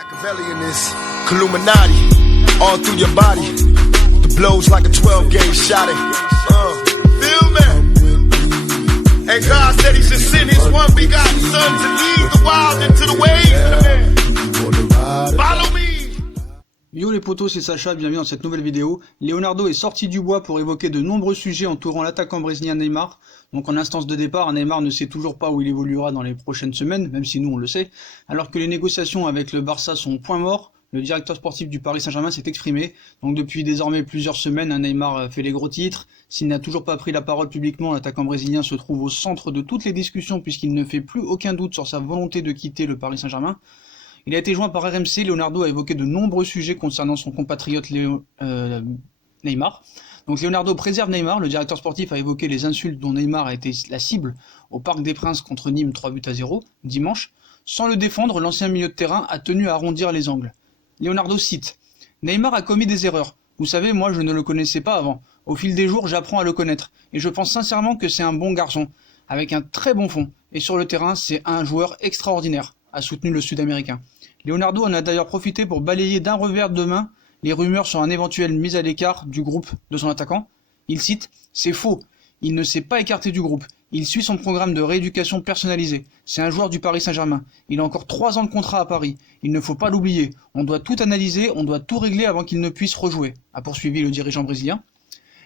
Machiavellianist, Illuminati, all through your body. The blows like a 12-gauge shot. Feel me? And God said He should send His one begotten Son to lead the wild into the ways. Follow me. Yo les potos, c'est Sacha, bienvenue dans cette nouvelle vidéo. Leonardo est sorti du bois pour évoquer de nombreux sujets entourant l'attaquant brésilien Neymar. Donc en instance de départ, Neymar ne sait toujours pas où il évoluera dans les prochaines semaines, même si nous on le sait. Alors que les négociations avec le Barça sont au point mort, le directeur sportif du Paris Saint-Germain s'est exprimé. Donc depuis désormais plusieurs semaines, Neymar fait les gros titres. S'il n'a toujours pas pris la parole publiquement, l'attaquant brésilien se trouve au centre de toutes les discussions puisqu'il ne fait plus aucun doute sur sa volonté de quitter le Paris Saint-Germain. Il a été joint par RMC, Leonardo a évoqué de nombreux sujets concernant son compatriote Neymar. Donc Leonardo préserve Neymar, le directeur sportif a évoqué les insultes dont Neymar a été la cible au Parc des Princes contre Nîmes 3-0 dimanche. Sans le défendre, l'ancien milieu de terrain a tenu à arrondir les angles. Leonardo cite « Neymar a commis des erreurs. Vous savez, moi je ne le connaissais pas avant. Au fil des jours, j'apprends à le connaître. Et je pense sincèrement que c'est un bon garçon, avec un très bon fond. Et sur le terrain, c'est un joueur extraordinaire », a soutenu le Sud-Américain. Leonardo en a d'ailleurs profité pour balayer d'un revers de main les rumeurs sur un éventuel mise à l'écart du groupe de son attaquant. Il cite « C'est faux, il ne s'est pas écarté du groupe, il suit son programme de rééducation personnalisé, c'est un joueur du Paris Saint-Germain, il a encore 3 ans de contrat à Paris, il ne faut pas l'oublier, on doit tout analyser, on doit tout régler avant qu'il ne puisse rejouer », a poursuivi le dirigeant brésilien.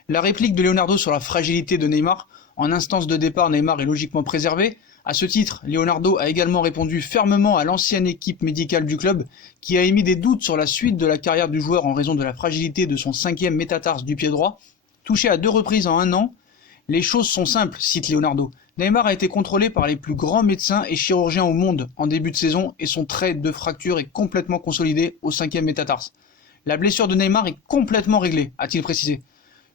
La réplique de Leonardo sur la fragilité de Neymar, en instance de départ Neymar est logiquement préservé. À ce titre, Leonardo a également répondu fermement à l'ancienne équipe médicale du club qui a émis des doutes sur la suite de la carrière du joueur en raison de la fragilité de son 5e métatarse du pied droit. Touché à 2 reprises en 1 an, les choses sont simples, cite Leonardo. Neymar a été contrôlé par les plus grands médecins et chirurgiens au monde en début de saison et son trait de fracture est complètement consolidé au 5e métatarse. La blessure de Neymar est complètement réglée, a-t-il précisé.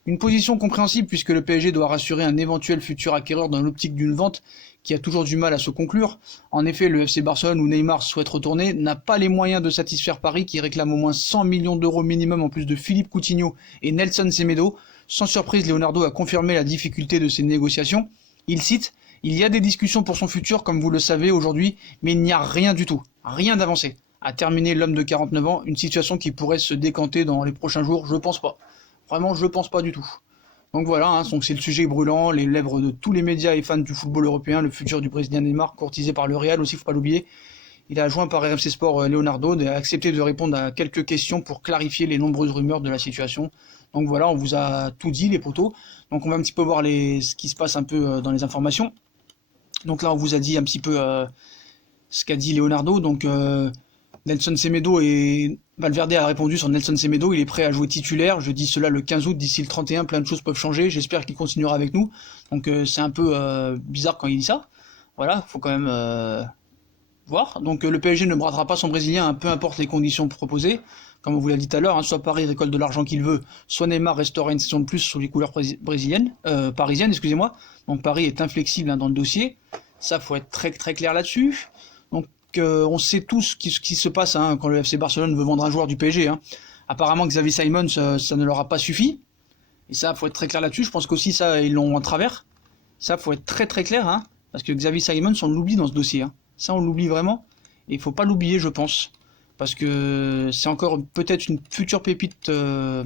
Une position compréhensible puisque le PSG doit rassurer un éventuel futur acquéreur dans l'optique d'une vente qui a toujours du mal à se conclure. En effet, le FC Barcelone où Neymar souhaite retourner n'a pas les moyens de satisfaire Paris qui réclame au moins 100 millions d'euros minimum en plus de Philippe Coutinho et Nelson Semedo. Sans surprise, Leonardo a confirmé la difficulté de ces négociations. Il cite « Il y a des discussions pour son futur comme vous le savez aujourd'hui, mais il n'y a rien du tout, rien d'avancé », a terminé l'homme de 49 ans, une situation qui pourrait se décanter dans les prochains jours, je pense pas. Vraiment, je pense pas du tout. Donc voilà, donc c'est le sujet brûlant, les lèvres de tous les médias et fans du football européen, le futur du Brésilien Neymar, courtisé par le Real aussi, faut pas l'oublier. Il a joint par RMC Sport Leonardo et a accepté de répondre à quelques questions pour clarifier les nombreuses rumeurs de la situation. Donc voilà, on vous a tout dit les potos. Donc on va un petit peu voir ce qui se passe un peu dans les informations. Donc là on vous a dit un petit peu ce qu'a dit Leonardo. Donc Nelson Semedo et Valverde a répondu sur Nelson Semedo, il est prêt à jouer titulaire, je dis cela le 15 août, d'ici le 31, plein de choses peuvent changer, j'espère qu'il continuera avec nous. Donc c'est un peu bizarre quand il dit ça. Voilà, faut quand même voir. Donc le PSG ne bradera pas son Brésilien, peu importe les conditions proposées. Comme on vous l'a dit tout à l'heure, soit Paris récolte de l'argent qu'il veut, soit Neymar restera une saison de plus sous les couleurs parisiennes. Donc Paris est inflexible dans le dossier. Ça, faut être très très clair là-dessus. Donc on sait tous ce qui se passe quand le FC Barcelone veut vendre un joueur du PSG. Apparemment Xavi Simons, ça ne leur a pas suffi. Et ça, faut être très clair là-dessus. Je pense qu'aussi ça, ils l'ont en travers. Ça, faut être très très clair, parce que Xavi Simons, on l'oublie dans ce dossier. Ça, on l'oublie vraiment. Et il faut pas l'oublier, je pense. Parce que c'est encore peut-être une future pépite que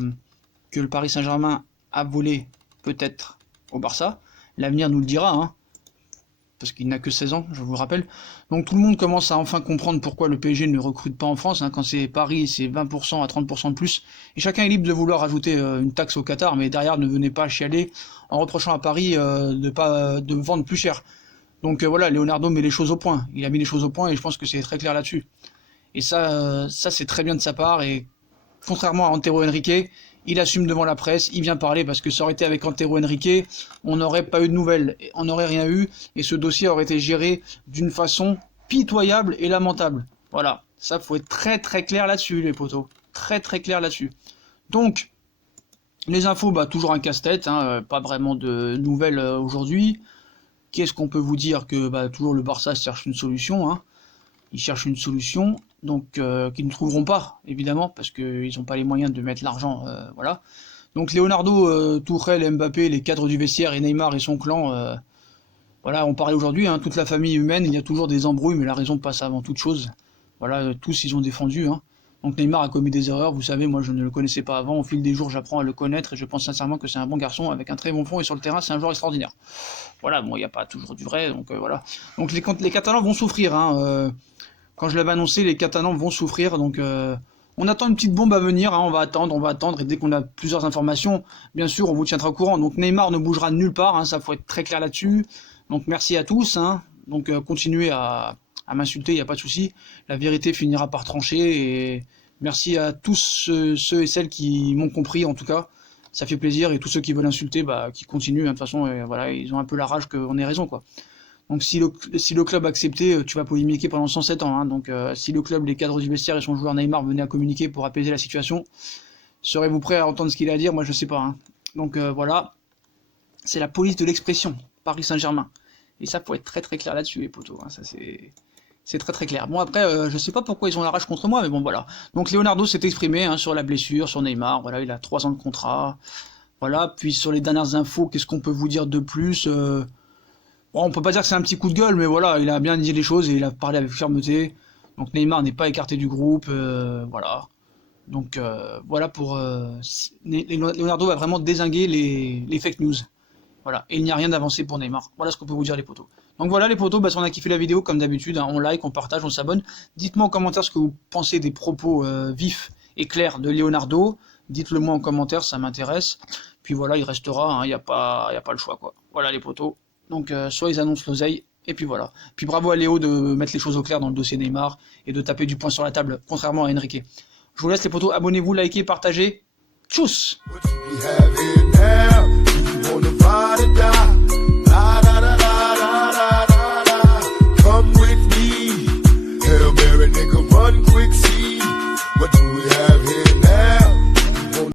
le Paris Saint-Germain a volé peut-être au Barça. L'avenir nous le dira, parce qu'il n'a que 16 ans, je vous le rappelle. Donc tout le monde commence à enfin comprendre pourquoi le PSG ne recrute pas en France. Quand c'est Paris, c'est 20% à 30% de plus. Et chacun est libre de vouloir ajouter une taxe au Qatar, mais derrière, ne venez pas chialer en reprochant à Paris de vendre plus cher. Donc voilà, Leonardo met les choses au point. Il a mis les choses au point et je pense que c'est très clair là-dessus. Et ça c'est très bien de sa part. Et contrairement à Antero Henrique, il assume devant la presse, il vient parler parce que ça aurait été avec Antero Henrique, on n'aurait pas eu de nouvelles, on n'aurait rien eu, et ce dossier aurait été géré d'une façon pitoyable et lamentable. Voilà, ça faut être très très clair là-dessus les potos, très très clair là-dessus. Donc, les infos, toujours un casse-tête, pas vraiment de nouvelles aujourd'hui. Qu'est-ce qu'on peut vous dire que toujours le Barça cherche une solution, ils cherchent une solution, donc qu'ils ne trouveront pas, évidemment, parce qu'ils n'ont pas les moyens de mettre l'argent, voilà. Donc Leonardo, Tuchel, Mbappé, les cadres du vestiaire et Neymar et son clan, voilà, on parlait aujourd'hui, toute la famille humaine, il y a toujours des embrouilles, mais la raison passe avant toute chose. Voilà, tous ils ont défendu, hein. Donc Neymar a commis des erreurs, vous savez, moi je ne le connaissais pas avant, au fil des jours j'apprends à le connaître et je pense sincèrement que c'est un bon garçon avec un très bon fond et sur le terrain c'est un joueur extraordinaire. Voilà, bon il n'y a pas toujours du vrai, donc voilà. Donc les Catalans vont souffrir, hein, quand je l'avais annoncé, les Catalans vont souffrir, donc on attend une petite bombe à venir, hein, on va attendre, et dès qu'on a plusieurs informations, bien sûr on vous tiendra au courant. Donc Neymar ne bougera de nulle part, hein, ça faut être très clair là-dessus, donc merci à tous, hein, donc continuez à m'insulter, il n'y a pas de souci, la vérité finira par trancher, et merci à tous ceux et celles qui m'ont compris, en tout cas, ça fait plaisir, et tous ceux qui veulent insulter, bah, qui continuent, hein, de toute façon, voilà, ils ont un peu la rage qu'on ait raison, quoi. Donc si le club acceptait, tu vas polémiquer pendant 107 ans, hein, donc si le club, les cadres du vestiaire et son joueur Neymar venaient à communiquer pour apaiser la situation, serez-vous prêts à entendre ce qu'il a à dire? Moi je sais pas, hein. Donc voilà, c'est la police de l'expression, Paris Saint-Germain, et ça faut être très très clair là-dessus les potos, hein, ça c'est très très clair. Bon après, je sais pas pourquoi ils ont la rage contre moi, mais bon voilà. Donc Leonardo s'est exprimé, hein, sur la blessure, sur Neymar, voilà, il a 3 ans de contrat, voilà. Puis sur les dernières infos, qu'est-ce qu'on peut vous dire de plus? Bon, on peut pas dire que c'est un petit coup de gueule, mais voilà, il a bien dit les choses et il a parlé avec fermeté. Donc Neymar n'est pas écarté du groupe, voilà. Donc voilà pour Leonardo va vraiment dézinguer les fake news. Voilà, et il n'y a rien d'avancé pour Neymar. Voilà ce qu'on peut vous dire les potos. Donc voilà les potos, bah, si on a kiffé la vidéo comme d'habitude, hein, on like, on partage, on s'abonne. Dites-moi en commentaire ce que vous pensez des propos vifs et clairs de Leonardo. Dites-le moi en commentaire, ça m'intéresse. Puis voilà, il restera, il n'y a pas le choix quoi. Voilà les potos. Donc soit ils annoncent l'oseille, et puis voilà. Puis bravo à Léo de mettre les choses au clair dans le dossier Neymar, et de taper du poing sur la table, contrairement à Enrique. Je vous laisse les potos, abonnez-vous, likez, partagez. Tchuss! Come with me, Hail Mary, nigga, run quick, see what do we have?